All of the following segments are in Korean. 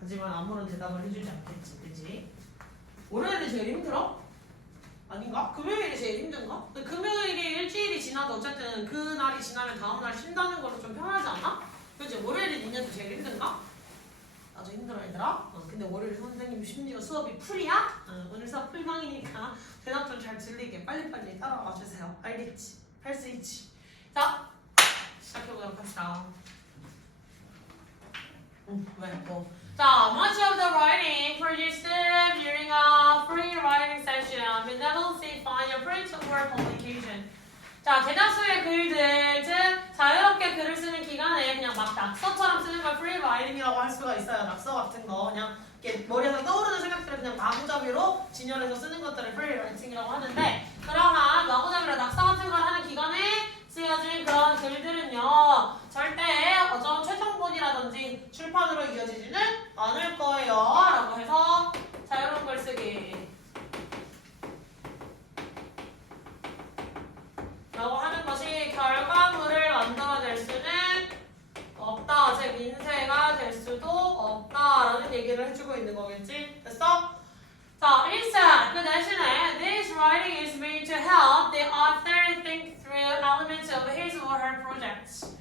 하지만 아무런 대답을 해주지 않겠지, 그지? 월요일이 제일 힘들어? 아닌가? 금요일이 제일 힘든가? 근데 금요일이 일주일이 지나도 어쨌든 그 날이 지나면 다음날 쉰다는 걸로 좀 편하지 않아? 그치? 월요일이 니네도 제일 힘든가? 나도 힘들어 얘들아. 근데 월요일 선생님 심리어 수업이 풀이야? 오늘 수업 풀방이니까 대답 좀 잘 들리게 빨리빨리 따라와 주세요. 알겠지? 할 수 있지? 자, 시작해보도록 합시다. 왜? 뭐? 자, much of the writing produced during a free writing session will never find a print or publication. 자, 대다수의 글들, 즉 자유롭게 글을 쓰는 기간에 그냥 막 낙서처럼 쓰는 걸 free writing이라고 할 수가 있어요. 낙서 같은 거 그냥 이렇게 머리에서 떠오르는 생각들을 그냥 마구잡이로 진열해서 쓰는 것들을 free writing이라고 하는데, 그러한 마구잡이로 낙서 같은 걸 하는 기간에 쓰여진 그런 글들은요 절대 어떤 최종본이라든지 출판으로 이어지지는 않을 거예요 라고 해서 자유로운 글쓰기 라고 하는 것이 결과물을 만들어낼 수는 없다, 즉 인쇄가 될 수도 없다라는 얘기를 해주고 있는 거겠지? 됐어? 자, instead, 그 대신에 this writing is meant to help the author think through elements of his or her projects.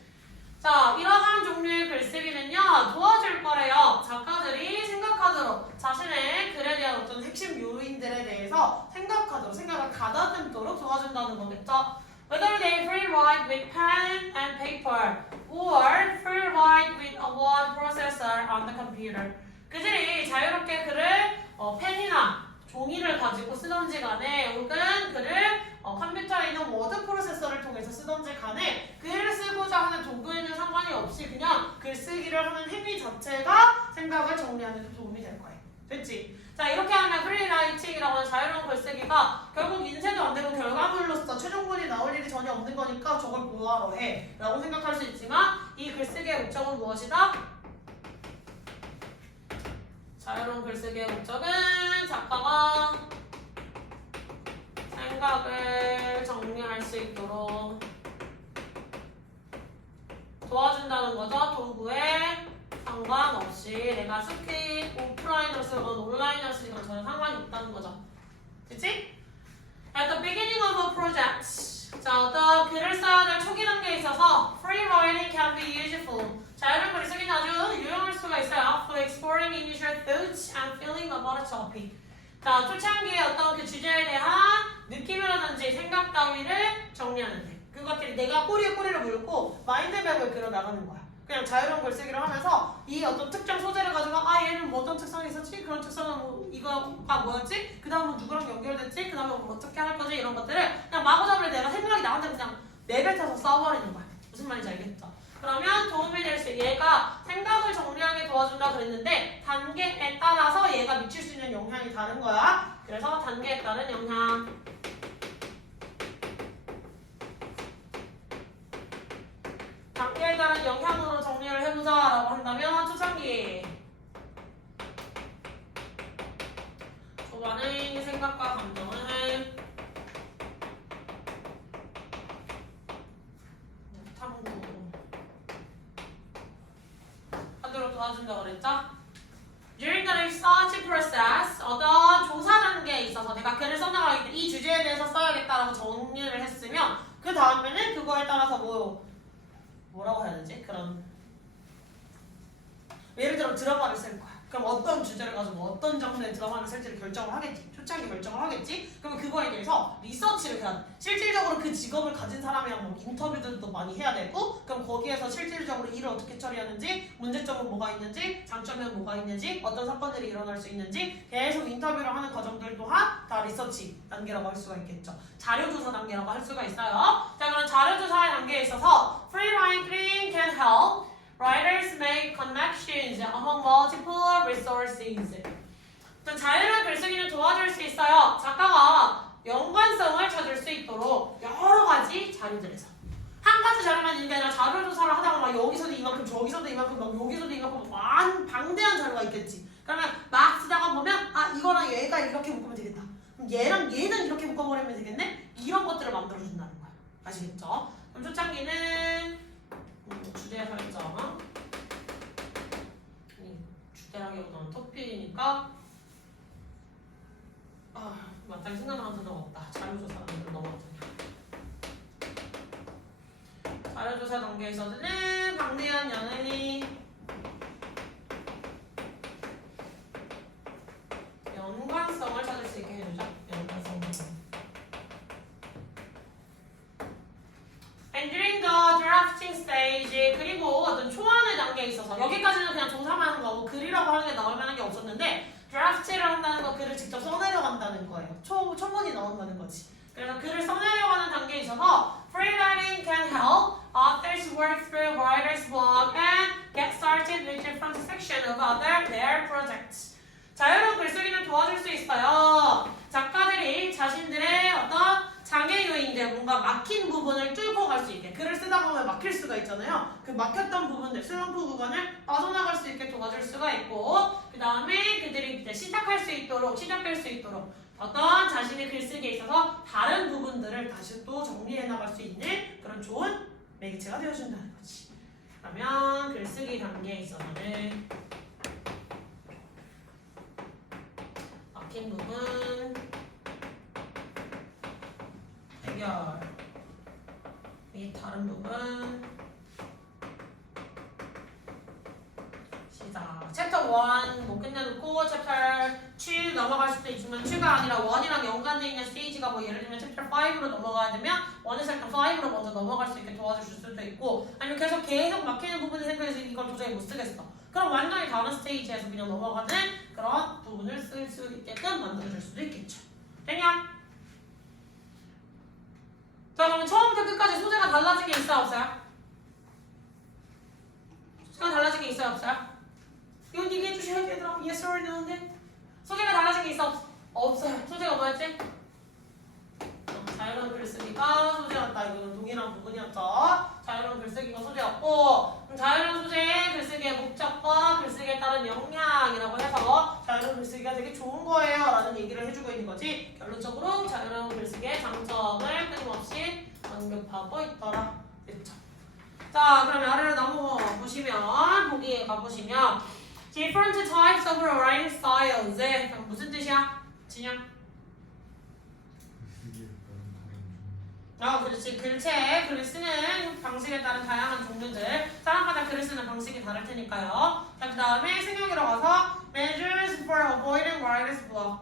자, 이러한 종류의 글쓰기는요 도와줄 거래요. 작가들이 생각하도록, 자신의 글에 대한 어떤 핵심 요인들에 대해서 생각하도록, 생각을 가다듬도록 도와준다는 거겠죠. Whether they free write with pen and paper or free write with a word processor on the computer. 그들이 자유롭게 글을 펜이나 종이를 가지고 쓰던지 간에, 혹은 글을 컴퓨터에 있는 워드 프로세서를 통해서 쓰던지 간에 글을 쓰고자 하는 도구에는 상관이 없이 그냥 글쓰기를 하는 행위 자체가 생각을 정리하는 데 도움이 될 거예요. 됐지? 자, 이렇게 하면 프리라이팅이라고 하는 자유로운 글쓰기가 결국 인쇄도 안 되고 결과물로서 최종본이 나올 일이 전혀 없는 거니까 저걸 뭐하러 해? 라고 생각할 수 있지만 이 글쓰기의 목적은 무엇이다? 자유로운 글쓰기의 목적은 작가가 생각을 정리할 수 있도록 도와준다는 거죠. 도구에 상관없이 내가 스크립 오프라인으로 쓰건 온라인으로 쓰건 전혀 상관이 없다는 거죠. 그치? At the beginning of a project, 자, 어떤 글을 써야 될 초기 단계에 있어서 free writing can be useful. 자유로운 글을 쓰기는 아주 유용할 수가 있어요. For exploring initial thoughts and feeling about a topic. 자, 초창기에 어떤 그 주제에 대한 느낌이라든지 생각 따위를 정리하는데, 그것들이 내가 꼬리에 꼬리를 물고 마인드맵을 그려나가는 거야. 그냥 자유로운 글쓰기를 하면서 이 어떤 특정 소재를 가지고 얘는 뭐 어떤 특성이 있었지? 그런 특성은 뭐 이거가 뭐였지? 그 다음은 누구랑 연결됐지? 그 다음에 뭐 어떻게 할 거지? 이런 것들을 그냥 마구잡이로 내가 생각이 나한테 그냥 내뱉어서 써버리는 거야. 무슨 말인지 알겠죠? 그러면 도움이 될 수, 얘가 생각을 정리하게 도와준다 그랬는데 단계에 따라서 얘가 미칠 수 있는 영향이 다른 거야. 그래서 단계에 따른 영향. 단계에 따른 영향으로 정리를 해보자 라고 한다면 초창기 초반의 생각과 감정을 탐구 하도록 도와준다고 그랬죠? During the research process, 어떤 조사 단계에 있어서 내가 글을 써나가기 때문에 이 주제에 대해서 써야겠다라고 정리를 했으면 그 다음에는 그거에 따라서 뭐라고 해야 되지? 그런 예를 들어 드라마를 쓸 거야. 그럼 어떤 주제를 가지고 어떤 장르의 드라마를 쓸지를 결정을 하겠지. 초창기 결정을 하겠지. 그러면 그거에 대해서 리서치를 해야 돼. 실질적으로 그 직업을 가진 사람이랑 뭐 인터뷰들도 많이 해야 되고, 그럼 거기에서 실질적으로 일을 어떻게 처리하는지, 문제점은 뭐가 있는지, 장점은 뭐가 있는지, 어떤 사건들이 일어날 수 있는지 계속 인터뷰를 하는 과정들 또한 다 리서치 단계라고 할 수가 있겠죠. 자료조사 단계라고 할 수가 있어요. 자, 그럼 자료조사의 단계에 있어서 free writing can help writers make connections among multiple resources. 자유로운 글쓰기는 도와줄 수 있어요. 작가가 연관성을 찾을 수 있도록 여러 가지 자료들에서. 한 가지 자료만 있는 게 아니라 자료조사를 하다가 막 여기서도 이만큼, 저기서도 이만큼, 막 여기서도 이만큼 방대한 자료가 있겠지. 그러면 막 쓰다가 보면 이거랑 얘가 이렇게 묶으면 되겠다. 그럼 얘랑 얘는 이렇게 묶어버리면 되겠네? 이런 것들을 만들어준다는 거야. 아시겠죠? 그럼 초창기는 주제 설정, 주제라기보다는 토픽이니까 마땅히 생각나는 단어가 없다. 자료조사는 넘어가자. 자료조사 단계에서는 방대한 연예인 연관성을 찾을 수 있게 해주자. 연관성. And during the drafting stage 그리고 어떤 초안의 단계에 있어서 여기까지는 그냥 조사만 하는 거고 글이라고 하는 게 나올 만한 게 없었는데 드래프트를 한다는 거 글을 직접 써내려간다는 거예요. 초문이 나온다는 거지. 그래서 글을 써내려가는 단계에 있어서 Freewriting can help authors work through writer's block and get started with different sections of their projects. 자유로운 글쓰기는 도와줄 수 있어요. 작가들이 자신들의 어떤 장애 요인들, 뭔가 막힌 부분을 뚫고 갈 수 있게 글을 쓰다 보면 막힐 수가 있잖아요. 그 막혔던 부분들, 슬럼프 부분을 빠져나갈 수 있게 도와줄 수가 있고 그 다음에 그들이 이제 시작할 수 있도록, 시작할 수 있도록 어떤 자신의 글쓰기에 있어서 다른 부분들을 다시 또 정리해 나갈 수 있는 그런 좋은 매개체가 되어준다는 거지. 그러면 글쓰기 단계에 있어서는 막힌 부분 해결 및 다른 부분 시작. 챕터 1 뭐 끝내놓고 챕터 2 넘어갈 수도 있지만 2가 아니라 1이랑 연관되어 있는 스테이지가 뭐 예를 들면 챕터 5로 넘어가야 되면 1에서 일단 5로 먼저 넘어갈 수 있게 도와줄 수도 있고 아니면 계속 막히는 부분이 생겨서 이걸 도저히 못 쓰겠어. 그럼 완전히 다른 스테이지에서 그냥 넘어가는 그런 부분을 쓸 수 있게끔 만들어줄 수도 있겠죠. 됐냐? 자 그러면 처음부터 끝까지 소재가 달라진 게 있어요 없어요? 소재가 달라진 게 있어요 없어요? 이건 얘기해 주셔야 돼 얘들아. Yes or no인데 소재가 달라진 게 있어 없어요? 소재가 뭐였지? 자유로운 글쓰기가 소재였다. 이거는 동일한 부분이었죠. 자유로운 글쓰기가 소재였고 자유로운 소재의 글쓰기의 목적과 글쓰기에 따른 영향이라고 해서 자유로운 글쓰기가 되게 좋은 거예요 라는 얘기를 해주고 있는 거지. 결론적으로 자유로운 글쓰기의 장점을 끊임없이 언급하고 있더라. 됐죠? 자 그러면 아래로 넘어가 보시면 보기에 가보시면 different types of writing styles 무슨 뜻이야? 진영? 그렇지. 글체, 글을 쓰는 방식에 따른 다양한 종류들 사람마다 글을 쓰는 방식이 다를 테니까요. 자, 그 다음에 승용이로 가서 measures for avoiding writer's block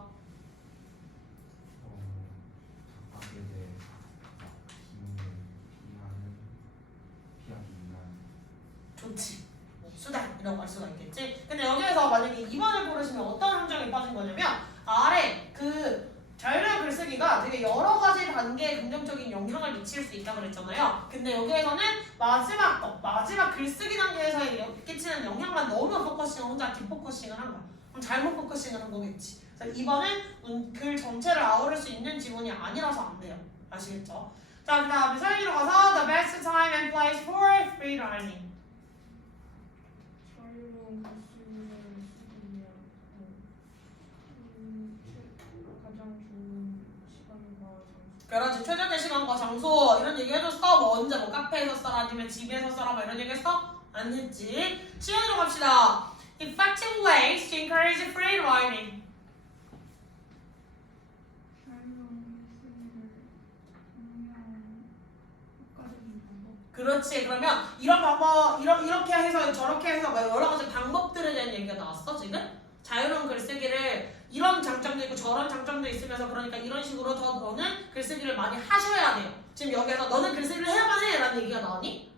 좋지. 수단이라고 할 수가 있겠지. 근데 여기에서 만약에 2번을 고르시면 어떤 함정이 빠진 거냐면 아래 그 자유로운 글쓰기가 되게 여러 가지 단계에 긍정적인 영향을 미칠 수 있다고 그랬잖아요. 근데 여기에서는 마지막 글쓰기 단계에서 끼치는 영향만 너무 포커싱을 혼자 딥포커싱을 한 거야. 그럼 잘못 포커싱을 한 거겠지. 그래서 2번은 글 전체를 아우를 수 있는 지문이 아니라서 안 돼요. 아시겠죠? 자, 그 다음에 서윤이로 가서 the best time and place for free writing. 자유로운 글쓰기를 쓰기 위한 가장 좋은 시간과 장소. 그렇지. 최적의 시간과 장소 이런 얘기 해줬어? 뭐 언제 뭐 카페에서 써라 아니면 집에서 써라 뭐 이런 얘기 했어? 안 했지. 시연으로 갑시다. Effective ways to encourage free writing. 그렇지. 그러면 이런 방법, 이렇게 해서 저렇게 해서 여러 가지 방법들에 대한 얘기가 나왔어 지금? 자유로운 글쓰기를 이런 장점도 있고 저런 장점도 있으면서 그러니까 이런 식으로 더 너는 글쓰기를 많이 하셔야 돼요. 지금 여기에서 너는 글쓰기를 해야만 해 라는 얘기가 나오니?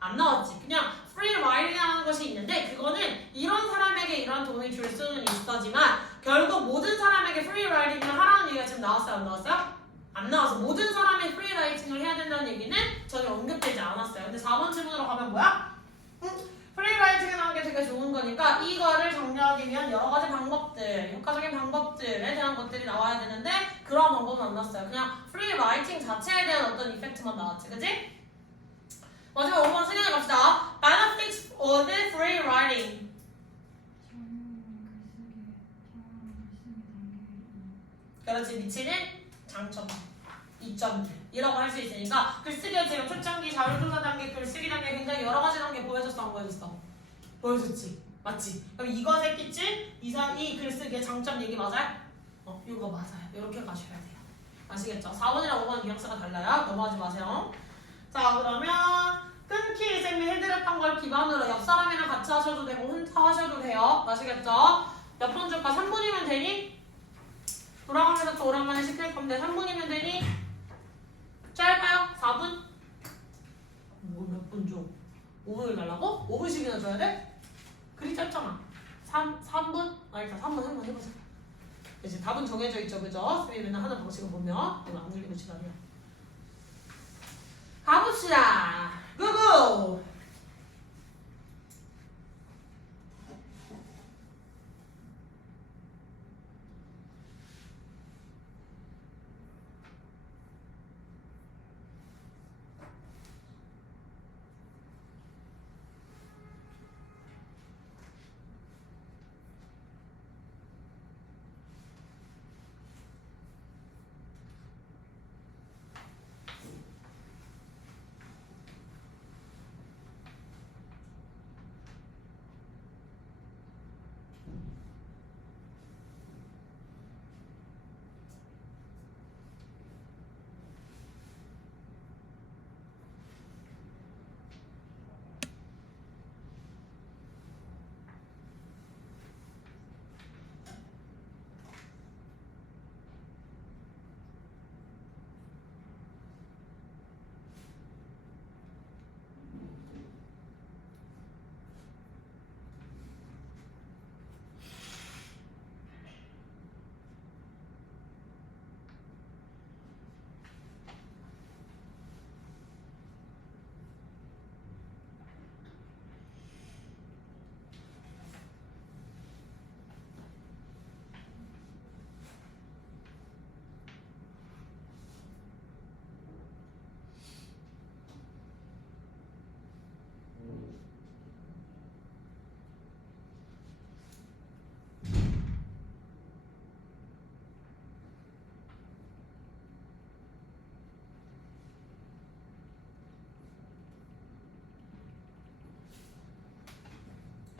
안 나왔지. 그냥 free writing이라는 것이 있는데 그거는 이런 사람에게 이런 도움이 줄 수는 있어지만 결국 모든 사람에게 free writing을 하라는 얘기가 지금 나왔어요? 안 나왔어요? 안 나와서 모든 사람이 프리 라이팅을 해야 된다는 얘기는 전혀 언급되지 않았어요. 근데 4번 질문으로 가면 뭐야? 프리 라이팅에 나온 게 되게 좋은 거니까 이거를 정리하기 위한 여러 가지 방법들, 효과적인 방법들에 대한 것들이 나와야 되는데 그런 방법은 안 나왔어요. 그냥 프리 라이팅 자체에 대한 어떤 이펙트만 나왔지, 그치? 마지막 5번 승현이 갑시다. Benefits of free writing. 그렇지, 미치는 장점. 2점이라고 할 수 있으니까 글쓰기가 지금 초창기 자료조사 단계, 글쓰기 단계 굉장히 여러 가지 단계 보여줬어 안 보여줬어? 보여줬지. 맞지? 그럼 이거 새끼지? 이 글쓰기의 장점 얘기 맞아요? 이거 맞아요. 이렇게 가셔야 돼요. 아시겠죠? 4번이랑 5번 뉘앙스가 달라요. 넘어가지 마세요. 자, 그러면 끊기, 쌤이 해드렸던 걸 기반으로 옆 사람이랑 같이 하셔도 되고 혼자 하셔도 돼요. 아시겠죠? 몇 번 줄까? 3분이면 되니? 돌아가면서 또 오랜만에 시킬 건데 3분이면 되니? 짧아요? 4분? 뭐 몇 분 줘? 5분을 달라고? 5분씩이나 줘야 돼? 그리 짧잖아. 3분? 일단 3분 해보자. 이제 답은 정해져 있죠, 그죠? 쌤이 맨날 하는 방식을 보면 이거 안 들리고 지랄이야. 가봅시다. 고고!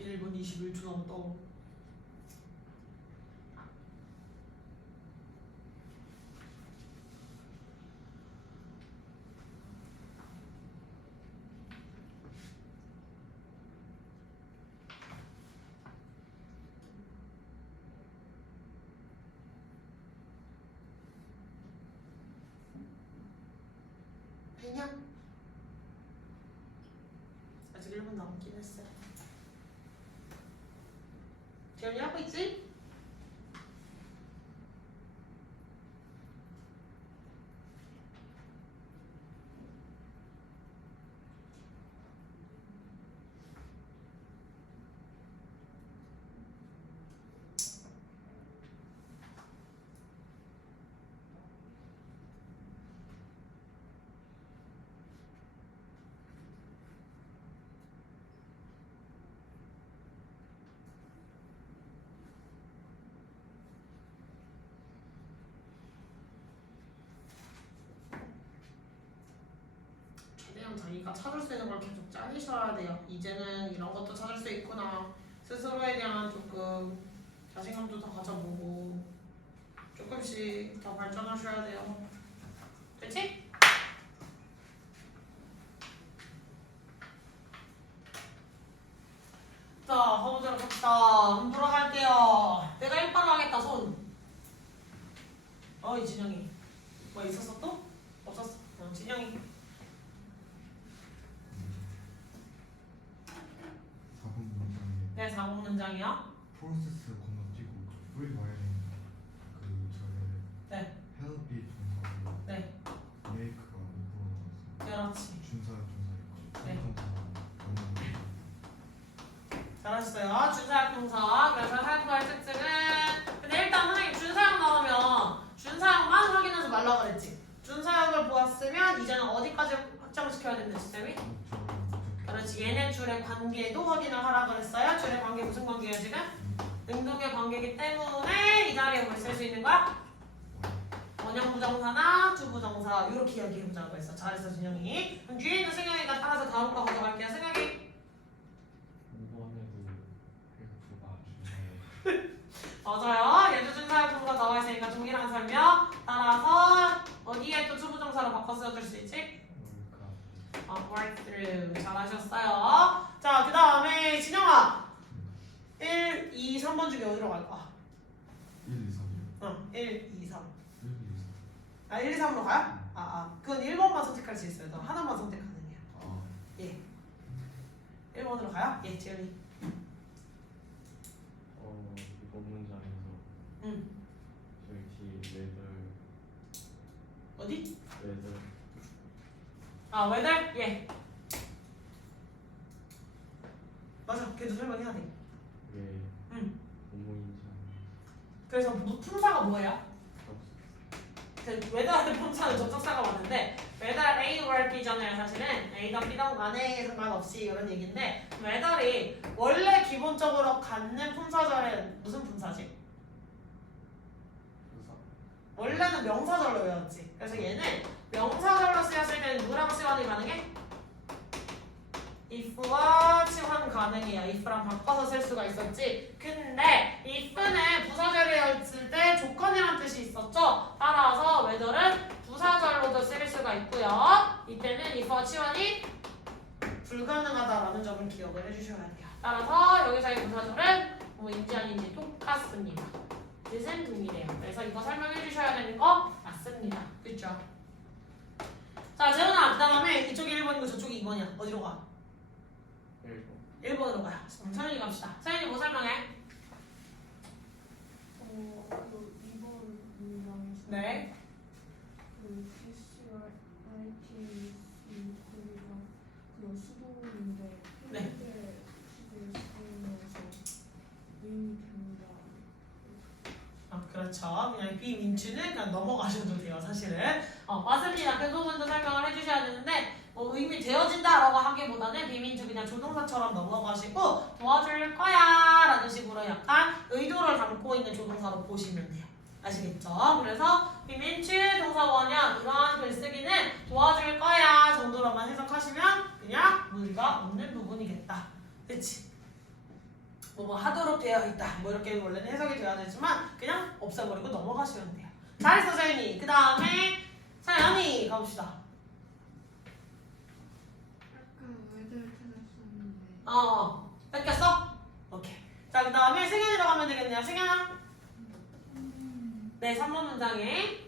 (1분 21초) 남았다. 되냐? 아직 1분 남긴 했어요. 재현이 하고 있지? 최대한 자기가 찾을 수 있는 걸 계속 짜내셔야 돼요. 이제는 이런 것도 찾을 수 있구나. 스스로에 대한 조금 자신감도 더 가져보고 조금씩 더 발전하셔야 돼요. 그치? 자, 가보도록 합시다. 한번 돌아갈게요. 내가 1바로 하겠다, 손. 이 진영이. 뭐 있었어 또? 없었어. 진영이. 4번 문장에 네, 4번 문장이요. 프로세스 건너뛰고 프리와이어링 그 전에 네. 헬비 동사로 네. 메이크가 일부러 나왔어요. 그렇지. 준사역 동사니까 네. 동사 잘하셨어요. 준사역 동사. 그래서 사용할 특징은 근데 일단 선생님 준사역 나오면 준사역만 확인하지 말라 그랬지. 준사역을 보았으면 이제는 어디까지 확정시켜야 된다 시스템이? 그렇지. 얘네 줄의 관계도 확인을 하라 그랬어요. 줄의 관계 무슨 관계야 지금? 능동의 관계이기 때문에 이 자리에 뭘 쓸 수 있는 거야? 원형 부정사나 주부정사 이렇게 이야기해보자고 했어. 잘했어 준영이. 그럼 뒤에 있는 승영이가 따라서 다음 거 가져갈게요. 승영이. 5번에도 맞아요. 예조준사용품과 나와 있으니까 동일한 설명. 따라서 어디에 또 투부정사로 바꿔 써줄 수 있지? work through. 잘하셨어요. 자, 그 다음에 진영아. 1, 2, 3번 중에 어디로 갈 거야? 1, 2, 3이요? 1, 2, 3. 1, 2, 3. 아, 1, 2, 3으로 가요? 그건 1번만 선택할 수 있어요. 너 하나만 선택 가능해요. 아, 예. 1번으로 가요? 예, 지현이. 이번 문장에서 응. 저기 레더 어디? 레더 아, whether? 예. 맞아. 걔도 설명해야 돼. 왜 응. 공무인지 그래서 품사가 뭐예요? 그 whether의 품사는 접속사가 맞는데 whether A or B잖아요. 사실은 A든 B든 간에 상관없이 이런 얘기인데 whether이 원래 기본적으로 갖는 품사절은 무슨 품사지? 원래는 명사절로 외웠지. 그래서 얘는 명사절로 쓰였을 때는 누구랑 치환이 가능해? if와 치환 가능해요. if랑 바꿔서 쓸 수가 있었지. 근데 if는 부사절이었을 때 조건이란 뜻이 있었죠. 따라서 whether는 부사절로도 쓰일 수가 있고요. 이때는 if와 치환이 불가능하다라는 점을 기억을 해주셔야 돼요. 따라서 여기서의 부사절은 뭐인지 아닌지 똑같습니다. 뜻은 동일해요. 그래서 이거 설명해 주셔야 되는 거 맞습니다. 그쵸? 자, 재훈아, 그 다음에 이쪽이 1번이고 저쪽이 2번이야. 어디로 가? 1번으로 가요. 서윤이 갑시다. 서윤이 뭐 설명해? 그 2번 문장에서 네. 그 CCR, ITC 거기가 그 수동인데 네. 현재 시대에 쓰이면서 의미 됩니다. 그렇죠. 그냥 비민추는 그냥 넘어가셔도 돼요. 사실은. 맞습니다. 그 부분도 설명을 해주셔야 되는데 의미 되어진다라고 하기보다는 비민추 그냥 조동사처럼 넘어가시고 도와줄 거야 라는 식으로 약간 의도를 담고 있는 조동사로 보시면 돼요. 아시겠죠? 그래서 비민추 동사원형 이러한 글쓰기는 도와줄 거야 정도로만 해석하시면 그냥 무리가 없는 부분이겠다. 그치? 뭐 하도록 되어 있다. 뭐 이렇게 원래는 해석이 되어야 되지만 그냥 없애버리고 넘어가시면 돼요. 잘했어, 서연이. 그 다음에 서연이 가봅시다. 아까 외도를 찾았었는데 뺏겼어? 오케이. 자, 그 다음에 승현이로 가면 되겠네요. 승현아. 네, 3번 문장에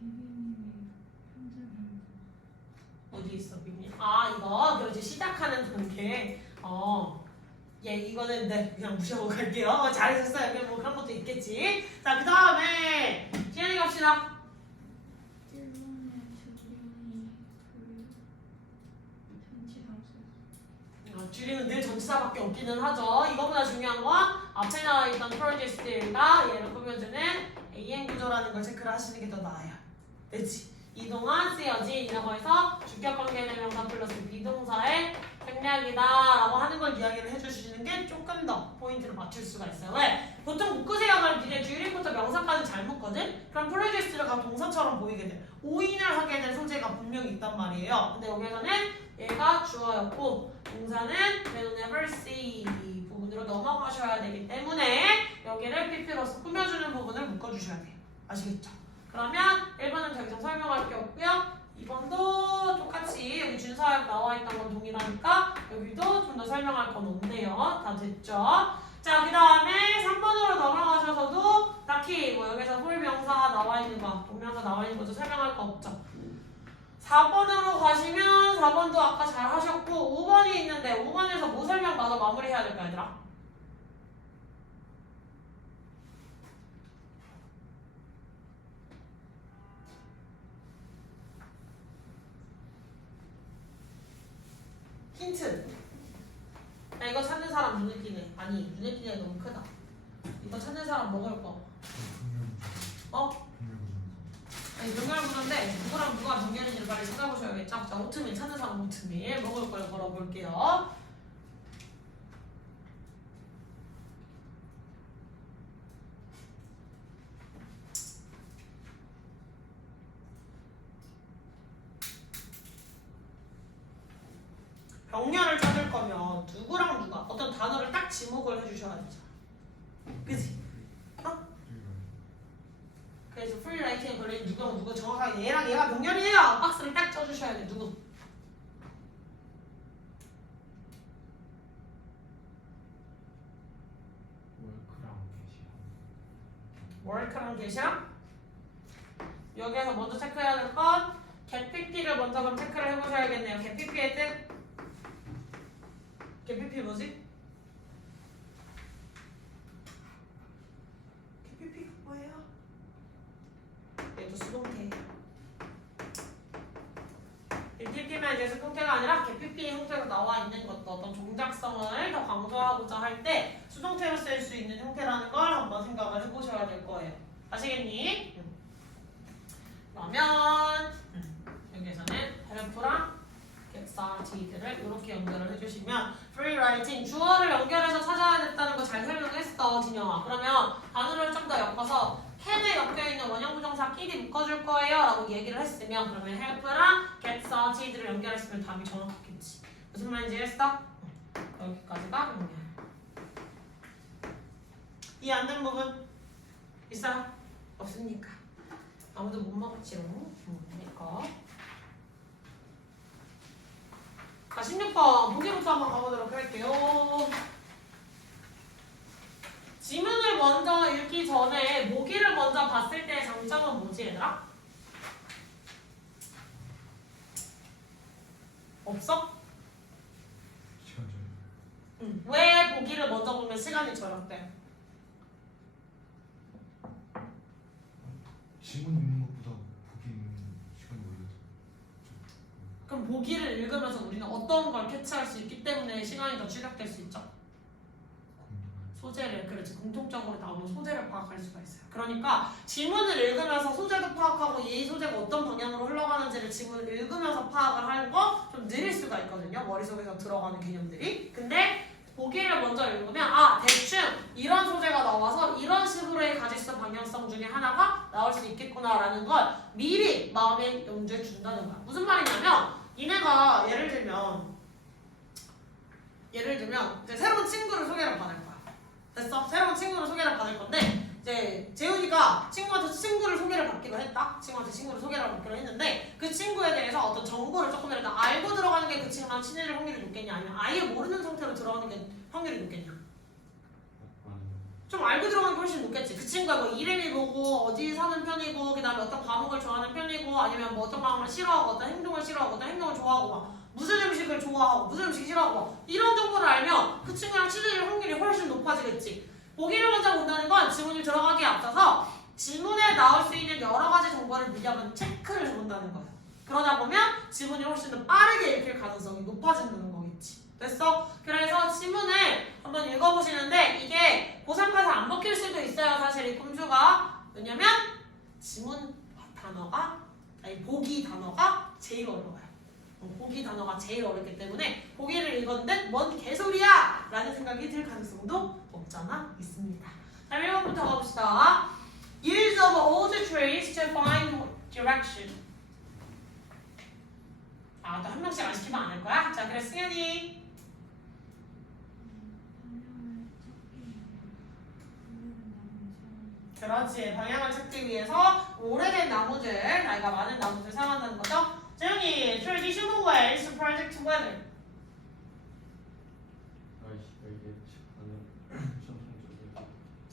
비비님이 현재는 어디 있어, 빈님? 이거 그렇지 시작하는 단계. 예, 이거는 네 그냥 무시하고 갈게요. 잘하셨어요. 그냥 뭐 그런 것도 있겠지. 자, 그 다음에 지현이 갑시다. 1번의 주변이 전치사였어요. 줄이는 늘 전치사밖에 없기는 하죠. 이거보다 중요한 건 앞에 나와 있던 프로젝트가 얘를 꾸며주는 AN 구조라는 걸 체크를 하시는 게 더 나아요. 그렇지? 이동한 쓰여진이라고 해서 주격관계 대명사 플러스 비동사의 생략이다라고 하는 걸 이야기를 해주시는 게 조금 더 포인트를 맞출 수가 있어요. 왜? 보통 묶으세요가 니네 주일부터 명사까지 잘 묶거든? 그럼 프로젝트를 각 동사처럼 보이게 돼. 오인을 하게 된 소재가 분명히 있단 말이에요. 근데 여기서는 얘가 주어였고 동사는 will never see 부분으로 넘어가셔야 되기 때문에 여기를 PP로서 꾸며주는 부분을 묶어주셔야 돼요. 아시겠죠? 그러면 1번은 더 이상 설명할 게 없고요. 2번도 똑같이 여기 준사역 나와 있던 건 동일하니까 여기도 좀 더 설명할 건 없네요. 다 됐죠? 자, 그 다음에 3번으로 넘어가셔서도 딱히 뭐 여기서 홀명사 나와 있는 거, 동명사 나와 있는 것도 설명할 거 없죠. 4번으로 가시면 4번도 아까 잘 하셨고 5번이 있는데 5번에서 뭐 설명 마저 마무리해야 될까 얘들아? 힌트. 야, 이거 찾는 사람 눈에 띄네. 아니, 눈에 띄네 너무 크다. 이거 찾는 사람 먹을 거. 어? 아니, 병렬구조인데 누구랑 누가 병렬인지를 빨리 찾아보셔야겠죠. 자, 오트밀 찾는 사람 오트밀 먹을 걸 걸어볼게요. 병렬을 찾을 거면 누구랑 누가 어떤 단어를 딱 지목을 해주셔야 되죠. 그치? 그래 누구 정확하게 얘랑 얘가 병렬이에요. 박스를 딱 쳐주셔야 돼. 누구? 월크랑 게시랑 월크랑 게시랑 여기에서 먼저 체크해야 될 건 get pp를 먼저 그럼 체크를 해보셔야겠네요. get pp의 뜻? get pp 뭐지? get pp가 뭐예요? 얘도 수동태예요. get pp만 이제 수동태가 아니라 get pp의 형태로 나와 있는 것도 어떤 동작성을 더 강조하고자 할 때 수동태로 쓸 수 있는 형태라는 걸 한번 생각을 해보셔야 될 거예요. 아시겠니? 그러면 여기에서는 help랑 get started를 이렇게 연결을 해주시면 free writing 주어를 연결해서 찾아야 됐다는 거 잘 설명했어 진영아. 그러면 단어를 좀 더 엮어서 can에 엮여있는 원형부정사 끼리 묶어줄 거예요 라고 얘기를 했으면 그러면 help랑 get started를 연결했으면 답이 정확하겠지. 무슨 말인지 했어? 여기까지가 연결. 이해 안 된 부분 있어요? 없습니까? 아무도 못 먹었지롱. 그러니까. 자, 16번 보기부터 한번 가보도록 할게요. 지문을 먼저 읽기 전에 모기를 먼저 봤을 때의 장점은 뭐지 얘들아? 없어? 시간 좀. 응. 왜 보기를 먼저 보면 시간이 절약돼? 지문 읽는 것보다 보기 읽는 시간이 오래 그럼 보기를 읽으면서 우리는 어떤 걸 캐치할 수 있기 때문에 시간이 더 축약될 수 있죠? 소재를, 그렇지. 공통적으로 나오는 소재를 파악할 수가 있어요. 그러니까 지문을 읽으면서 소재도 파악하고 이 소재가 어떤 방향으로 흘러가는지를 지문을 읽으면서 파악을 하는 거 좀 느릴 수가 있거든요. 머릿속에서 들어가는 개념들이. 근데 보기를 먼저 읽으면 아 대충 이런 소재가 나와서 이런 식으로의 가지수 방향성 중에 하나가 나올 수 있겠구나라는 걸 미리 마음에 염두에 준다는 거야. 무슨 말이냐면 니네가 예를 들면 이제 새로운 친구를 소개를 받을 거야. 됐어? 새로운 친구를 소개를 받을 건데 이제 재훈이가 친구한테 친구를 소개를 받기로 했다. 친구한테 친구를 소개를 받기로 했는데 그 친구에 대해서 어떤 정보를 조금이라도 알고 들어가는 게 그 친구랑 친해질 확률이 높겠냐 아니면 아예 모르는 상태로 들어가는 게 확률이 높겠냐? 좀 알고 들어가는 게 훨씬 높겠지. 그 친구가 뭐 이름이 뭐고 어디 사는 편이고 그 다음에 어떤 과목을 좋아하는 편이고 아니면 뭐 어떤 과목을 싫어하고 어떤 행동을 싫어하고 어떤 행동을 좋아하고 막 무슨 음식을 좋아하고 무슨 음식 싫어하고 막 이런 정보를 알면 그 친구랑 친해질 확률이 훨씬 높아지겠지. 보기를 먼저 본다는 건 지문이 들어가기에 앞서서 지문에 나올 수 있는 여러 가지 정보를 미리 한번 체크를 해본다는 거야. 그러다 보면 지문이 훨씬 더 빠르게 읽힐 가능성이 높아진다는 거겠지. 됐어? 그래서 지문을 한번 읽어보시는데 이게 고3까지 안 먹힐 수도 있어요. 사실 이 꿈주가. 왜냐면 지문 단어가 아니 보기 단어가 제일 어려워요. 보기 단어가 제일 어렵기 때문에 보기를 읽었는데 뭔 개소리야! 라는 생각이 들 가능성도 없잖아 있습니다. 자, 1번부터 가봅시다. Use of old trees to find direction. 아, 또 한 명씩 안 시키면 안 할 거야? 자, 그래 승현이. 그렇지. 방향을 찾기 위해서 오래된 나무들, 나이가 많은 나무들 사용한다는 거죠? 재영이, traditional ways to predict weather. 날씨가 예측하는 전통적인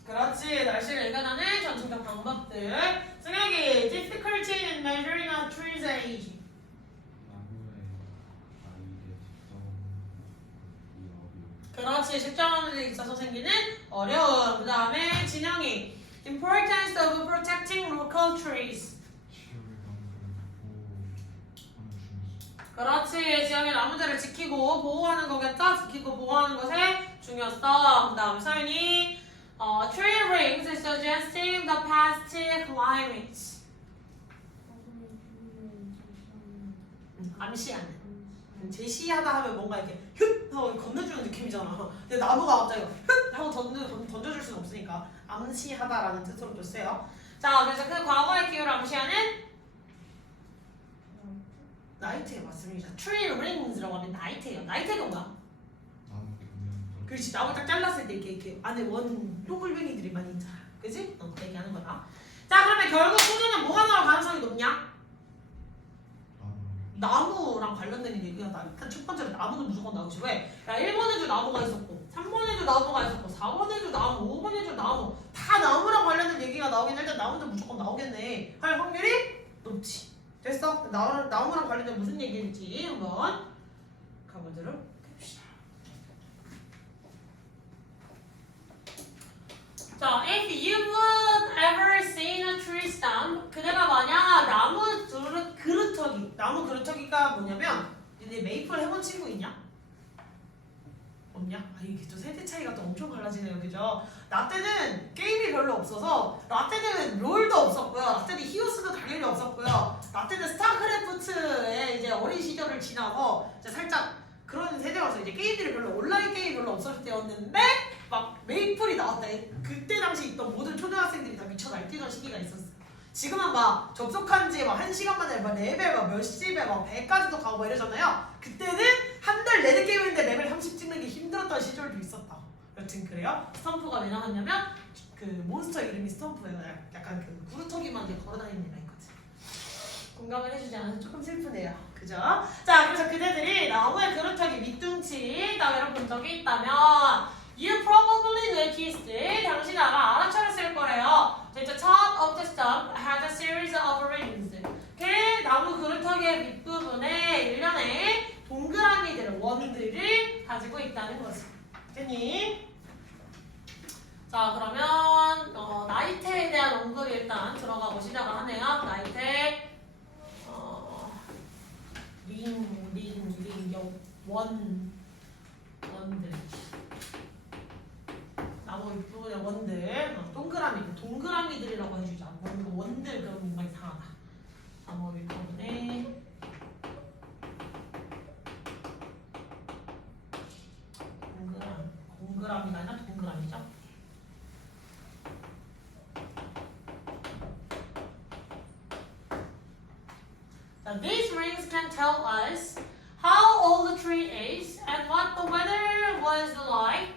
그렇지. 날씨를 예견하는 전통적 방법들. 승혁이, difficulty in measuring a tree's age. 그렇지. 측정하는 데 있어서 생기는 어려움. 그 다음에 진영이, importance of protecting local trees. 그렇지. 지역의 나무들을 지키고 보호하는 거겠죠? 지키고 보호하는 것의 중요성. 그 다음 서윤이 tree rings suggesting the past climate. 암시하는. 제시하다 하면 뭔가 이렇게 흣 하고 건너주는 느낌이잖아. 근데 나무가 갑자기 흣 하고 던져줄 수는 없으니까 암시하다라는 뜻으로 또 써요. 자, 그래서 그 과거의 기후를 암시하는 나이트에 맞습니다. tree rings라고 하면 나이트예요. 나이트가 뭐야? 그렇지. 나무 딱 잘랐을 때 이렇게 안에 원 똥글뱅이들이 많이 있잖아. 그지? 얘기하는 거다. 자 그러면 결국 소재는 뭐가 나올 가능성이 높냐? 나무랑 관련된 얘기가 나. 일단 첫 번째로 나무는 무조건 나오지. 왜? 야 1번 해줄 나무가 있었고 3번 해줄 나무가 있었고 4번 해줄 나무 5번 해줄 나무 다 나무랑 관련된 얘기가 나오긴 일단 나무는 무조건 나오겠네 할 확률이 높지. 됐어? 나무랑 관련된 무슨 얘기인지 한번 가보도록 해봅시다. 자, if you would ever seen a tree stump, 그대가 만약 나무 그루터기가 뭐냐면, 니네 메이플 해본 친구 있냐? 없냐? 아, 이게 또 세대 차이가 또 엄청 갈라지네요, 그죠? 나 때는 게임이 별로 없어서, 나 때는 롤도 없었고요, 나 때는 히오스도 당연히 없었고요, 나 때는 스타크래프트의 이제 어린 시절을 지나서 이제 살짝 그런 세대라서 이제 게임들이 별로 온라인 게임이 별로 없었을 때였는데 막 메이플이 나왔다. 그때 당시 있던 모든 초등학생들이 다 미쳐 날뛰던 시기가 있었어. 지금은 막 접속한 지 막 1시간 만에 막 레벨 막 몇십 배 막 100까지도 가고 막 이러잖아요. 그때는 한 달 내내 게임인데 레벨 30 찍는 게 힘들었던 시절도 있었다. 여튼 그래요. 스탬프가 왜 나왔냐면 그 몬스터 이름이 스탬프예요. 약간 그 구루터기만 이렇게 걸어다니는 애가 있거든. 공감을 해주지 않아서 조금 슬프네요. 그죠? 자, 그래서 그대들이 나무의 그루터기 밑둥치 따위로 본 적이 있다면 You probably noticed 당신이 아마 알아차렸을 거래요. The top of the stump has a series of rings. 그 나무 그루터기의 밑부분에 일련의 동그라미들, 원들을 가지고 있다는 거지. 됐니? 자, 그러면 나이테에 대한 언급이 일단 들어가고 시작을 하네요. 나이테 원들 나무 윗부분의 원들 동그라미들이라고 해주자. 원들 그럼 뭔가 이상하다. 나무 윗부분에 동그라미가 아니라 동그라미죠. Now these rings can tell us how old the tree is and what the weather was like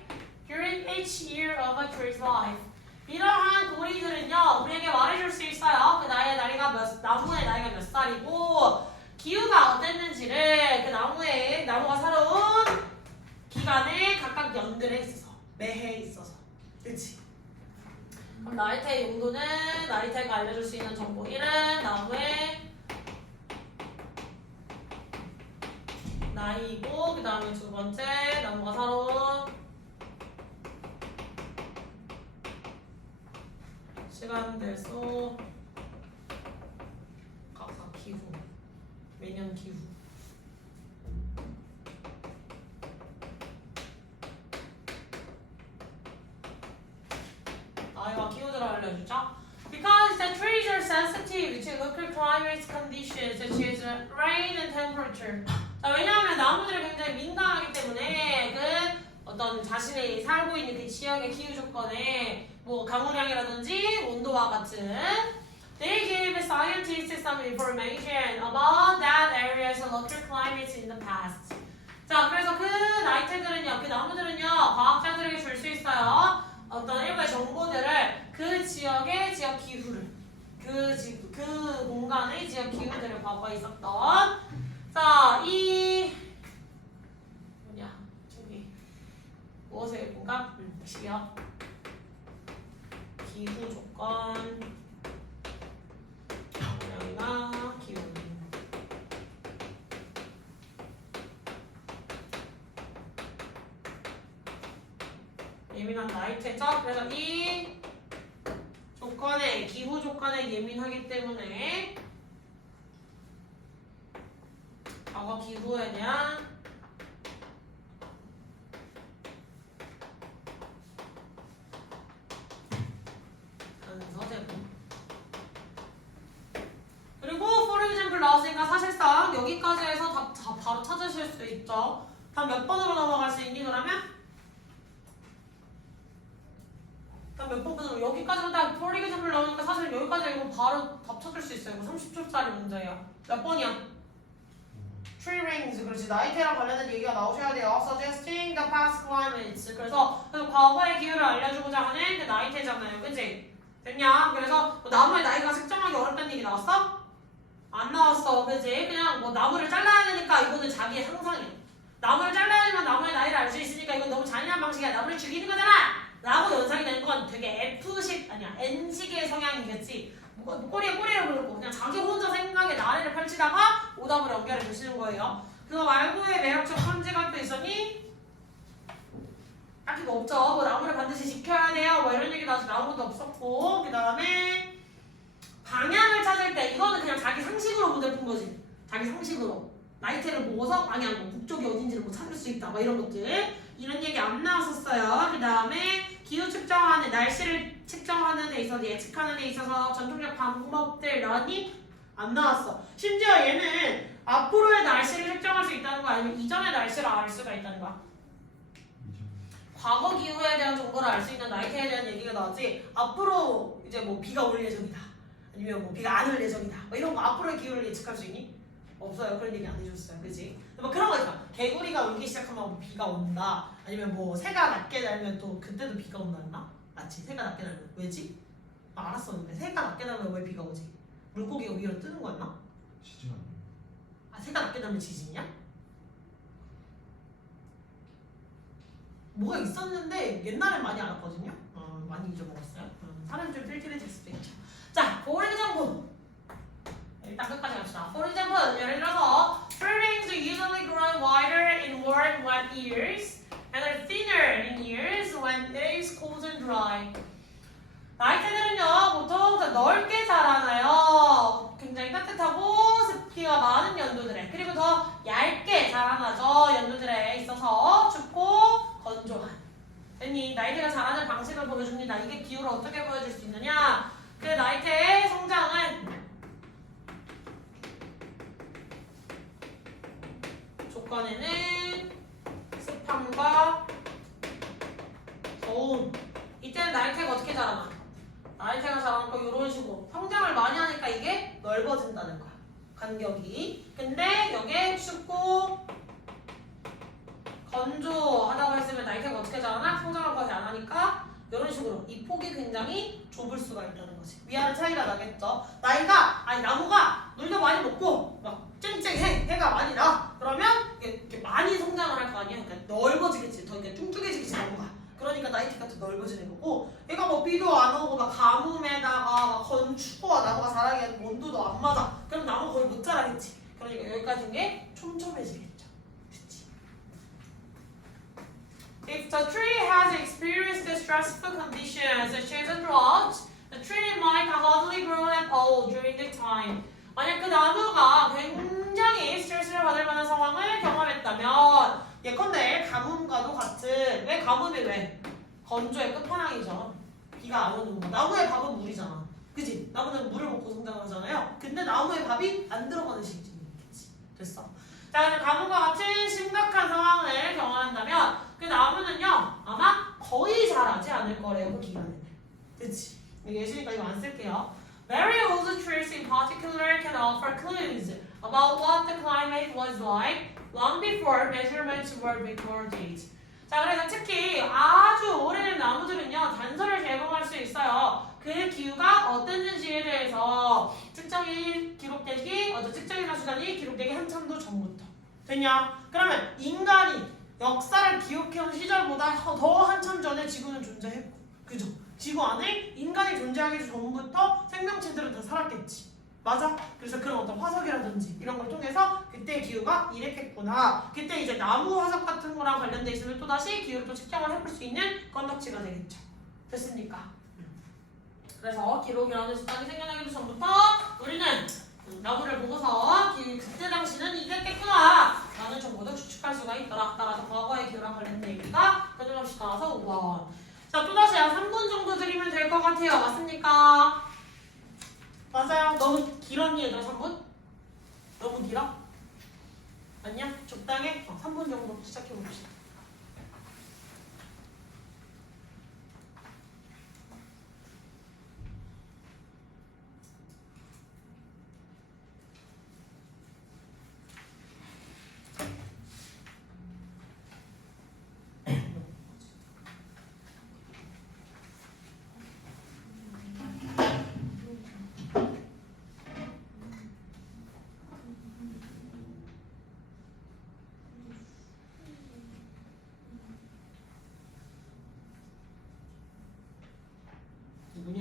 during each year of a tree's life. 이러한 고리들은요, 우리에게 말해줄 수 있어요. 그 나무의 나이가 몇 살이고 기후가 어땠는지를 그 나무가 살아온 기간에 각각 연들에 있어서 매해에 있어서. 그렇지? 그럼 나이테의 용도는 나이테가 알려줄 수 있는 정보 1은 나무의 나이이고 그 다음에 두 번째 나무가 살아온 시간들 속 각각 기후 매년 기후 나이와 기후들을 알려주죠. Because the trees are sensitive to local climate conditions such as rain and temperature. 자, 왜냐하면 나무들이 굉장히 민감하기 때문에 그 어떤 자신이 살고 있는 그 지역의 기후 조건에 뭐 강우량이라든지 온도와 같은 They gave scientists some information about that area's local climates in the past. 자, 그래서 그 나이테들은요, 그 나무들은요, 과학자들에게 줄 수 있어요. 어떤 일부의 정보들을 그 지역의 지역 기후를 그 공간의 지역 기후들을 과거에 있었던 자, 이 저기 무엇의 공간? 시기요. 기후 조건 영향이나 기후 예민한 나이테죠. 그래서 이 조건에 기후 조건에 예민하기 때문에 과거 기후에 대한 서재고 그리고 for example 나왔으니까 사실상 여기까지 해서 답 바로 찾으실 수 있죠. 답 몇 번으로 넘어갈 수 있니 그러면? 답 몇 번으로 여기까지만 딱 for example 나오니까 사실 여기까지 이거 바로 답 찾을 수 있어요. 이거 30초짜리 문제예요. 몇 번이야? Tree rings. 그렇지. 나이테랑 관련된 얘기가 나오셔야 돼요. Suggesting the past climates. 그래서 과거의 기후를 알려주고자 하는 그 나이테잖아요. 그치? 됐냐? 그래서 뭐 나무의 나이가 측정하기 어렵다는 얘기 나왔어? 안 나왔어. 그지? 그냥 뭐 나무를 잘라야 되니까 이거는 자기의 상상이야. 나무를 잘라야지만 나무의 나이를 알 수 있으니까 이건 너무 잔인한 방식이야. 나무를 죽이는 거잖아. 라고 연상이 되는 건 되게 F식 아니야 N식의 성향이겠지. 꼬리에 꼬리를 물고 그냥 자기 혼자 생각에 나래를 펼치다가 오답을 연결해 주시는 거예요. 그거 말고의 매력적 편지가 또 있었니? 딱히 뭐 없죠. 뭐 나무를 반드시 지켜야 돼요. 뭐 이런 얘기도 아직 나온 것도 없었고 그 다음에 방향을 찾을 때 이거는 그냥 자기 상식으로 문제를 푼 거지. 자기 상식으로 나이테를 보고서 방향, 뭐 북쪽이 어딘지를 뭐 찾을 수 있다. 뭐 이런 것들 이런 얘기 안 나왔었어요. 그 다음에 기후 측정하는 날씨를 측정하는 데 있어서 예측하는 데 있어서 전통적 방법들 나왔니? 안 나왔어. 심지어 얘는 앞으로의 날씨를 측정할 수 있다는 거 아니면 이전의 날씨를 알 수가 있다는 거야. 과거 기후에 대한 정보를 알 수 있는 나이테에 대한 얘기가 나왔지. 앞으로 이제 뭐 비가 올 예정이다. 아니면 뭐 비가 안 올 예정이다. 뭐 이런 거 앞으로의 기후를 예측할 수 있니? 없어요. 그런 얘기 안 해줬어요. 그지? 뭐 그런 거 있잖아. 개구리가 울기 시작하면 뭐 비가 온다. 아니면 뭐 새가 낮게 날면 또 그때도 비가 온다 했나? 맞지? 새가 낮게 날면 왜지? 알았었는데 새가 낮게 날면 왜 비가 오지? 물고기가 위로 뜨는 거였나? 지진 않네. 아 새가 낮게 날면 지진이야? 뭐가 있었는데 옛날엔 많이 알았거든요. 많이 잊어먹었어요. 사람이 좀 뜰뜰해질 수도 있죠. 자, for example. 일단 끝까지 갑시다. For example, 예를 들어서 Springs usually grow wider in warm, wet years and are thinner in years when it is cold and dry. 나이테들은요 보통 더 넓게 자라나요. 굉장히 따뜻하고 습기가 많은 연도들에 그리고 더 얇게 자라나죠. 연도들에 있어서 춥고 건조한. 됐니? 나이테가 자라는 방식을 보여줍니다. 이게 기후를 어떻게 보여줄 수 있느냐? 그 나이테의 성장은 조건에는 습함과 더움. 이때는 나이테가 어떻게 자라나? 나이테가 자라는 거 이런 식으로 성장을 많이 하니까 이게 넓어진다는 거야. 간격이. 근데 여기에 춥고 건조하다고 했으면 나이테가 어떻게 자라나? 성장을 거의 안 하니까 이런 식으로 이 폭이 굉장히 좁을 수가 있다는 거지. 위아래 차이가 나겠죠. 나무가 물도 많이 먹고 막 쨍쨍해 해가 많이 나. 그러면 이렇게 많이 성장을 할 거 아니야. 그러니까 넓어지겠지. 더 이렇게 뚱뚱해지겠지 나무가. 그러니까 나이테가 더 넓어지는 거고. 얘가 뭐 비도 안 오고 막 가뭄에다가 막 건추워 나무가 자라기에는 온도도 안 맞아. 그럼 나무 거의 못 자라겠지. 그러니까 여기까지 게 촘촘해지겠죠. 그치? If the tree has experienced stressful conditions such as a drought, the tree might hardly grow at all during the time. 만약 그 나무가 굉장히 스트레스를 받을 만한 상황을 경험했다면 예컨대 가뭄과도 같은 왜 가뭄이 왜? 건조의 끝판왕이죠. 비가 안 오는 거. 나무의 밥은 물이잖아. 그지? 나무는 물을 먹고 성장을 하잖아요. 근데 나무의 밥이 안 들어가는 시기겠지. 됐어. 자, 그래서 가뭄과 같은 심각한 상황을 경험한다면 그 나무는요 아마 거의 자라지 않을 거래요. 그 기간에는. 그치? 예시니까 이거 안 쓸게요. Very old trees in particular can offer clues about what the climate was like long before measurements were recorded. 자, 그래서 특히 아주 오래된 나무들은요 단서를 제공할 수 있어요. 그 기후가 어땠는지에 대해서 측정이 기록되기, 측정이나 수단이 기록되기 한참도 전부터. 됐냐? 그러면 인간이 역사를 기억해온 시절보다 더 한참 전에 지구는 존재했고, 그죠? 지구 안에 인간이 존재하기 전부터 생명체들은 다 살았겠지. 맞아? 그래서 그런 어떤 화석이라든지 이런 걸 통해서 그때 기후가 이랬겠구나. 그때 이제 나무 화석 같은 거랑 관련돼 있으면 또 다시 기후를 또 측정을 해볼 수 있는 건덕지가 되겠죠. 됐습니까? 그래서 기록이라는 수단이 생겨나기도 전부터 우리는 나무를 보고서 그때 당시는 이랬겠구나 라는 정보도 추측할 수가 있더라. 따라서 과거의 기후랑 관련된 얘기가 끊임없이 나와서 5번. 자, 또다시 한 3분 정도 드리면 될 것 같아요. 맞습니까? 맞아요. 너무 길었니 얘들아 3분? 너무 길어? 아니야? 적당해? 3분 정도 시작해봅시다.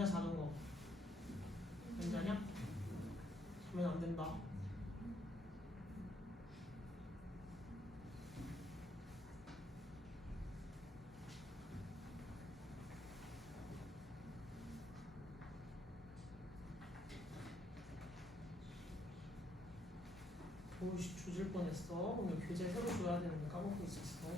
혼자 자는 거 괜찮냐? 자면 안 된다. 오씨 조질 뻔했어. 오늘 교재 새로 줘야 되는데 까먹고 있었어.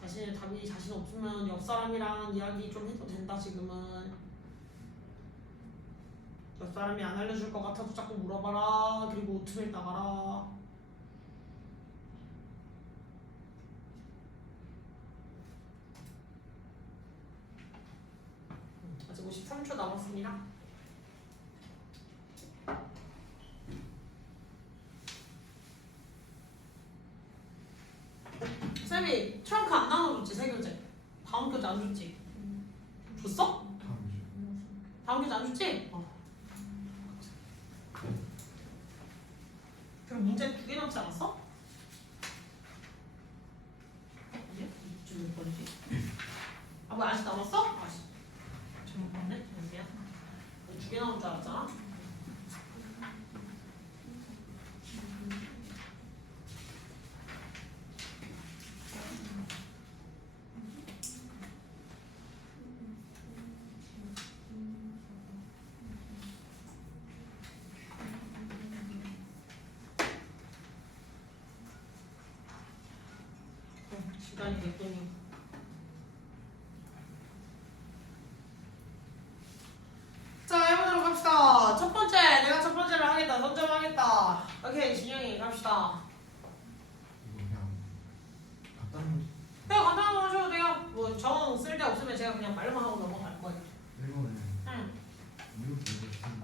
자신의 답이 자신 없으면 옆 사람이랑 이야기 좀 해도 된다. 지금은 옆 사람이 안 알려줄 것 같아도 자꾸 물어봐라. 그리고 오트밀 나가라. 아직 53초 남았습니다. 쌤이 트렁크 안 나눠줬지? 세 교재 다음 교재 안 줬지? 줬어? 다음 교재 안 줬지? 그럼 문제 2개 남지 않았어? 이게? 지금 몇 번이지? 아 뭐야 아직 남았어? 아직 잘못 봤네? 연비야 2개 남은 줄 알았잖아? 시간이 됐더니 자 해보도록 합시다. 첫 번째 내가 첫 번째를 하겠다. 선점하겠다. 오케이 진영이 갑시다. 이거 그냥 간단한 내가 간단한 거 하셔도 돼요. 뭐 정 쓸 데 없으면 제가 그냥 말만 하고 넘어갈 거예요. 1번에 응. 미국 대학생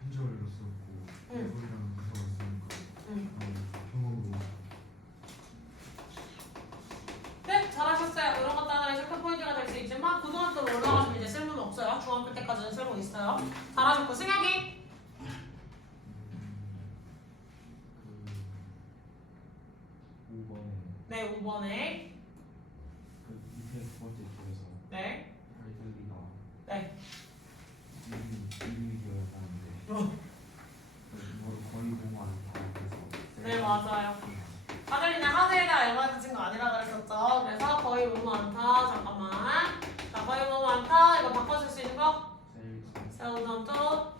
한절로 썼고 응. 얼굴이랑 부서가 있으니까 응. 평으로 네 잘하셨어요. 이런 것도 하나의 체크 포인트가 될 수 있지만 고등학교로 올라가시면 이제 쓸모는 없어요. 중학교 때까지는 쓸모 있어요. 잘하셨고 승혁이 그 5번에 네 5번에 그 밑에 두 번째 줄에서 네 할들리가 네. 이름이 되었다는데 이걸 거의 보면 안 다. 그래서 네 맞아요. 하늘이는 하늘에다 얼마 붙인 거 아니라 그랬었죠. 그래서 거의 너무 많다. 잠깐만. 자 거의 너무 많다. 이거 바꿔줄 수 있는 거? 세우던 또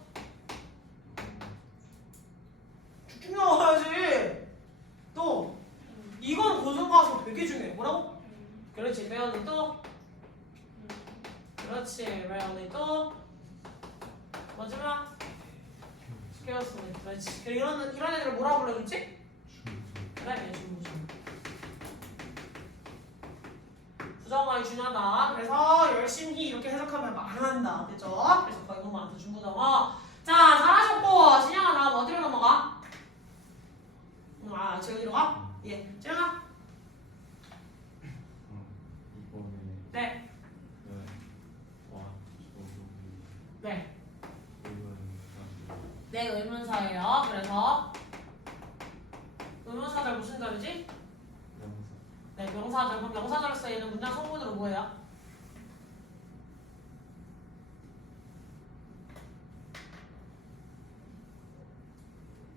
쭉쭉 나와야지. 또 이건 고등과수 되게 중요해. 뭐라고? 그렇지. 배우는 또 그렇지. 배우는 또 마지막 스퀘어스는 그렇지. 이런 애들을 뭐라 불러줬지? 그래, 중부중. 부정어가 중요하다. 그래서 열심히 이렇게 해석하면 말한다. 됐죠? 그래서 거의 너무 많다. 중부정어. 자, 잘하셨고. 진영아 다음 어디로 넘어가? 아, 재훈이로 가? 예. 진영아? 이번에 네. 네. 네, 의문사예요. 그래서 의문사절 무슨 절이지? 네, 명사절. 그럼 명사절 쓰이는 문장 성분으로 뭐예요?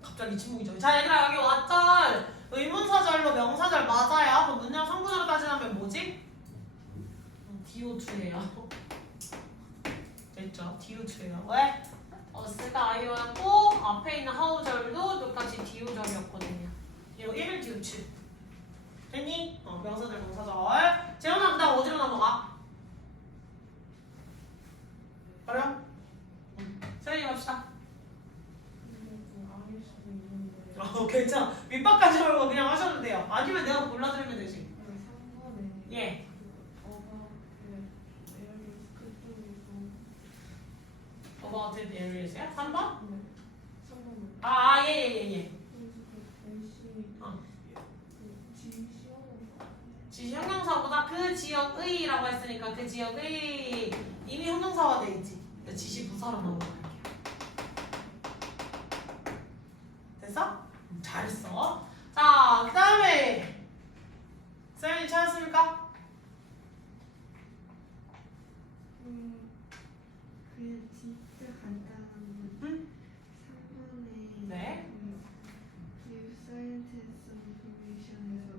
갑자기 침묵이죠. 자, 얘들아 여기 왔절. 의문사절로 명사절 맞아요. 그럼 문장 성분으로 따지자면 뭐지? DO2예요. 됐죠? 디우절이에요. 왜? 어스가 아이오였고 앞에 있는 하우절도 똑같이 디우절이었거든요. 이거 1 디우치. 됐니? 명사절 동사절. 재현아 그다음 어디로 넘어가? 어려? 세연이 갑시다. 근데 좀 아닐 수도 있는데 괜찮아. 밑밥까지 말고 그냥 하셔도 돼요. 아니면 내가 골라드리면 되지. 3번에 예. 에어리스 그쪽에서 About the areas야? 3번? 네 3번에 예. 그래서 그 NC 어. 그 지시하는 지시 형용사보다 그 지역의라고 했으니까 그 지역의 이미 형용사화 돼 있지. 지시 부사로 넘어갈게요. 됐어? 잘했어. 자, 그 다음에 쌤이 찾았습니까? 그냥 진짜 간단한 건 응? 3번에 네. Give scientists some information에서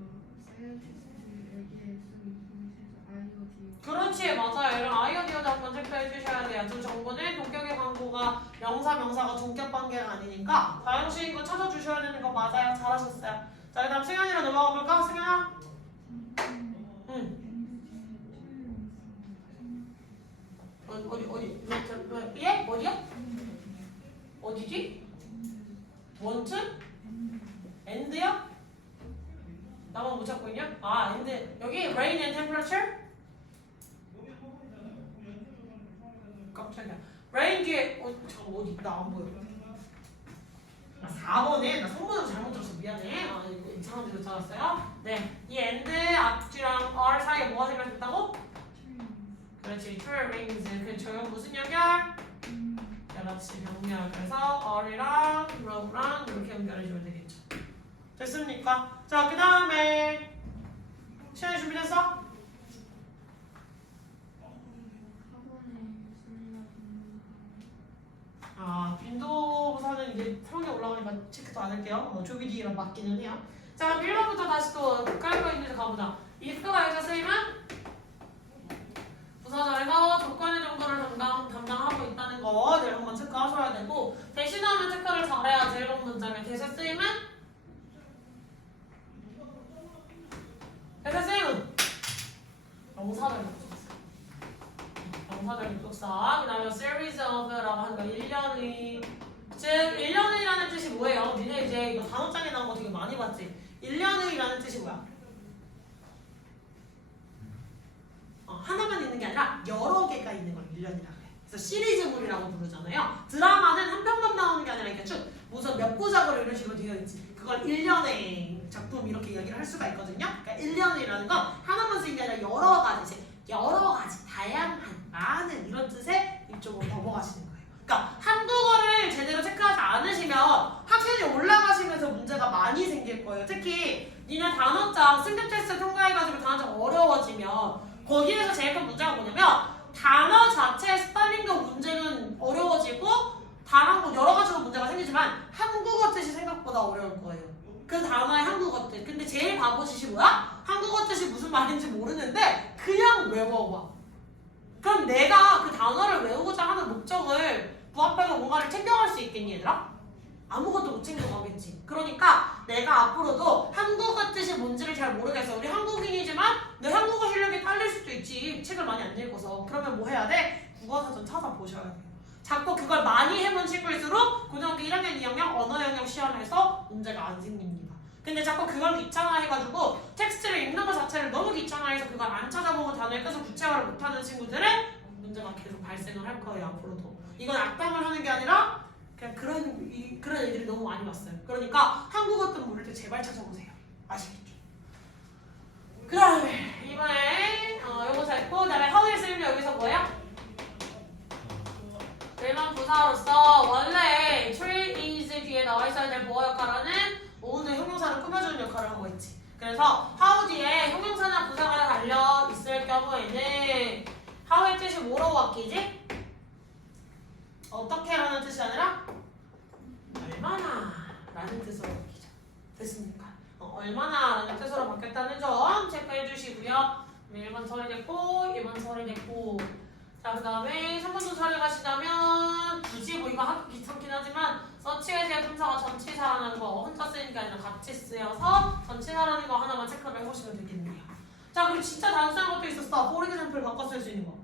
scientist에게 some information에서 IOD 그렇지, 맞아요. 이런 아이오디오도 한번 체크해 주셔야 돼요. 저 정보는 동격의 관고가 명사가 동격 관계가 아니니까 다용식인 거 찾아주셔야 되는 거 맞아요. 잘하셨어요. 자, 그 다음 승현이로 넘어가 볼까? 승현아? 응. 어디? 예? 어디야? 어디지? 원트? 엔드야? 나만 못 찾고 있냐? 아, 엔드. 여기 rain and temperature? 깜짝이야. rain 뒤에 잠깐 어디? 나 안 보여. 4번에 나 성분을 잘못 들었어. 미안해. 이거 이상한 데로 찾았어요. 네. 이 and 앞뒤랑 r 사이에 뭐가 생겼다고? 그렇지. true rings. 그쵸. 무슨 연결? 그렇지. 연결. 그래서 r이랑 row랑 이렇게 연결해주면 되겠죠. 됐습니까? 자, 그 다음에 시간이 준비됐어? 4번에 유술이나 빈도부사는 이제 상에 올라가니까 체크도 안 할게요. 조비디랑 맞기는 해요. 자, 그럼 1번부터 다시 또 깔고 있는 데 가보자. if가 여기서 쓰이면 부사절에서 조건의 정도를 담당하고 있다는 거 늘 한번 체크하셔야 되고 대신하면 체크를 잘해야지 1번 문장에 대세 쓰이면 대세 쓰이면 명사절 접속사 그 다음에 series of라고 하는 거 1년의 즉 1년의라는 뜻이 뭐예요? 니네 이제 이거 단어장에 나온 거 되게 많이 봤지? 1년의라는 뜻이 뭐야? 하나만 있는 게 아니라 여러 개가 있는 걸 1년이라고 해. 그래서 시리즈물이라고 부르잖아요. 드라마는 한 편만 나오는 게 아니라 이렇게 쭉 무슨 몇 부작으로 이런 식으로 되어 있지. 그걸 1년의 작품 이렇게 이야기를 할 수가 있거든요. 그러니까 1년이라는 건 하나만 쓰는 게 아니라 여러 가지 다양한 많은 이런 뜻의 이쪽으로 넘어가시는 거예요. 그러니까 한국어를 제대로 체크하지 않으시면 학년이 올라가시면서 문제가 많이 생길 거예요. 특히 니네 단어장 승급 테스트 통과해가지고 단어장 어려워지면 거기에서 제일 큰 문제가 뭐냐면 단어 자체의 스펠링도 문제는 어려워지고 다른 여러 가지로 문제가 생기지만 한국어 뜻이 생각보다 어려울 거예요. 그 단어의 한국어 뜻. 근데 제일 바보짓이 뭐야? 한국어 뜻이 무슨 말인지 모르는데 그냥 외워봐. 그럼 내가 그 단어를 외우고자 하는 목적을 부합해서 뭔가를 챙겨갈 수 있겠니 얘들아? 아무것도 못 챙겨가겠지. 그러니까 내가 앞으로도 한국어 뜻이 뭔지를 잘 모르겠어. 우리 한국인이지만 내 한국어 실력이 딸릴 수도 있지. 책을 많이 안 읽어서. 그러면 뭐 해야 돼? 국어사전 찾아보셔야 돼요. 자꾸 그걸 많이 해본 친구일수록 고등학교 1학년 2학년 언어 영역 시험에서 문제가 안 생깁니다. 근데 자꾸 그걸 귀찮아해가지고 텍스트를 읽는 것 자체를 너무 귀찮아해서 그걸 안 찾아보고 단어에 계속 구체화를 못하는 친구들은 문제가 계속 발생을 할 거예요. 앞으로도. 이건 악담을 하는 게 아니라 그냥 그런 애들이 너무 많이 왔어요. 그러니까 한국어 뜻 모를 때 제발 찾아보세요. 아시겠죠? 그 다음에 이번에 요거 잘했고 그 다음에 how is 여기서 뭐예요? 일반 부사로서 원래 tree is 뒤에 나와 있어야 될 보어 역할하는 모든 형용사를 꾸며주는 역할을 하고 있지. 그래서 how 뒤에 형용사나 부사가 달려 있을 경우에는 how의 뜻이 뭐로 바뀌지? 어떻게라는 뜻이 아니라 얼마나 라는 뜻으로 바뀌죠. 됐습니까? 얼마나 라는 뜻으로 바뀌었다는 점 체크해 주시고요. 1번 처리됐고 2번 처리됐고 자, 그 다음에 3번도 처리하시자면 굳이 뭐 이거 하기 귀찮긴 하지만 서치에 대한 품사가 전치사라는 거 혼자 쓰이는 게 아니라 같이 쓰여서 전치사라는 거 하나만 체크를 해보시면 되겠네요. 자, 그리고 진짜 단순한 것도 있었어. for example 바꿔 쓸 수 있는 거.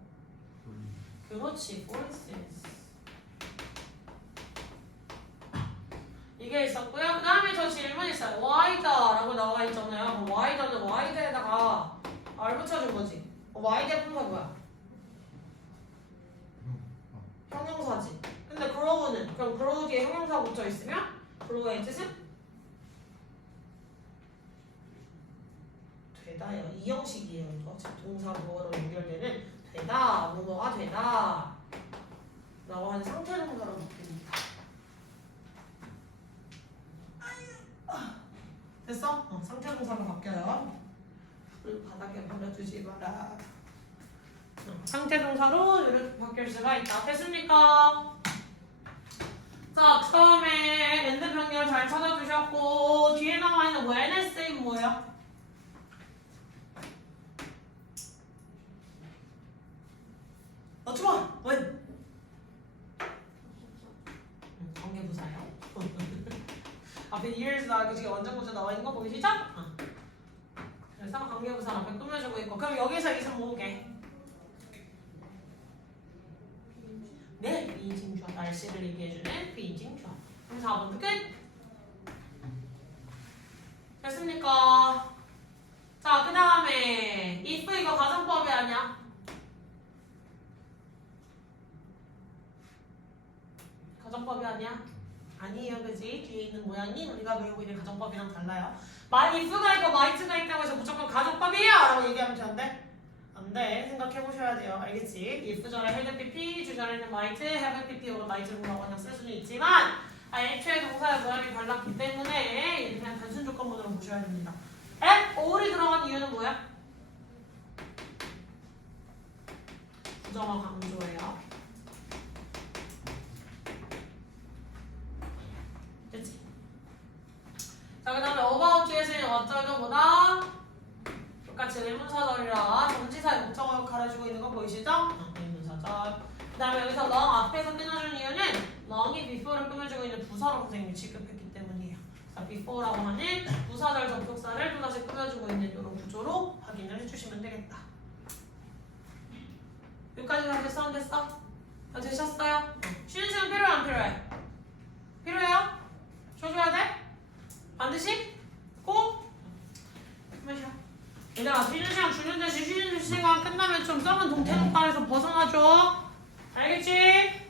그렇지, for instance. 이게 있었고요. 그 다음에 저 질문 있어요. wider라고 나와 있잖아요. 뭐 wider는 wider에다가 R 붙여준 거지. wider 품사 뭐야? 형용사지. 근데 그러고는 그럼 그러고 뒤에 형용사 붙여 있으면 그러고의 뜻은 되다요. 이 형식이에요. 이거 동사 무어로 연결되는 되다, 뭐뭐가 되다 라고 하는 상태 동사로 바뀝니다. 됐어? 상태 동사로 바뀌어요. 바닥에 버려두지 마라. 상태 동사로 이렇게 바뀔 수가 있다. 됐습니까? 자, 그 다음에 엔드 병렬 잘 찾아주셨고 뒤에 나와 있는 when은 뭐예요? 맞춰봐! when! 관계부사요. 앞에 years 나와 있고 지금 원정부사 나와 있는 거 보이시죠? 그래서 관계부사 앞에 꾸며주고 있고 그럼 여기서 이승 모으게. 네, 비인칭주어 날씨를 얘기해주는 비인칭주어. 그럼 4번 끝. 됐습니까? 자, 그 다음에 if 이거 가정법이 아니야? 가정법이 아니야? 아니에요, 그지? 뒤에 있는 모양이 우리가 배우고 있는 가정법이랑 달라요. if가 있고 might가 있다고 해서 무조건 가정법이에요! 라고 얘기하면 되는데 안 돼. 생각해보셔야 돼요. 알겠지? if 전에 had pp, 주전에는 might, have pp, 혹은 might를 뭐라고 그냥 쓸 수는 있지만 애초에 동사의 모양이 달랐기 때문에 이렇게 그냥 단순 조건문으로 보셔야 됩니다. at, all이 들어간 이유는 뭐야? 부정어 강조예요. 됐지? 자, 그 다음에 about 뒤에서는 어쩌고 보다 똑같이 의문사절이라 전치사의 목적어를 가려주고 있는 거 보이시죠? 의문사절. 그 다음에 여기서 long 앞에서 끊어준 이유는 long이 before를 꾸며주고 있는 부사로 선생님이 취급했기 때문이에요. 자, before라고 하는 부사절 접속사를 또다시 꾸며주고 있는 이런 구조로 확인을 해주시면 되겠다. 여기까지 다 됐어? 안 됐어? 다 되셨어요? 쉬는 시간 필요해 안 필요해? 필요해요? 쉬어줘야 돼? 반드시? 꼭? 마셔. 얘들아, 쉬는 시간 주는 대신 쉬는 시간 끝나면 좀 썩은 동태농가에서 벗어나줘. 알겠지?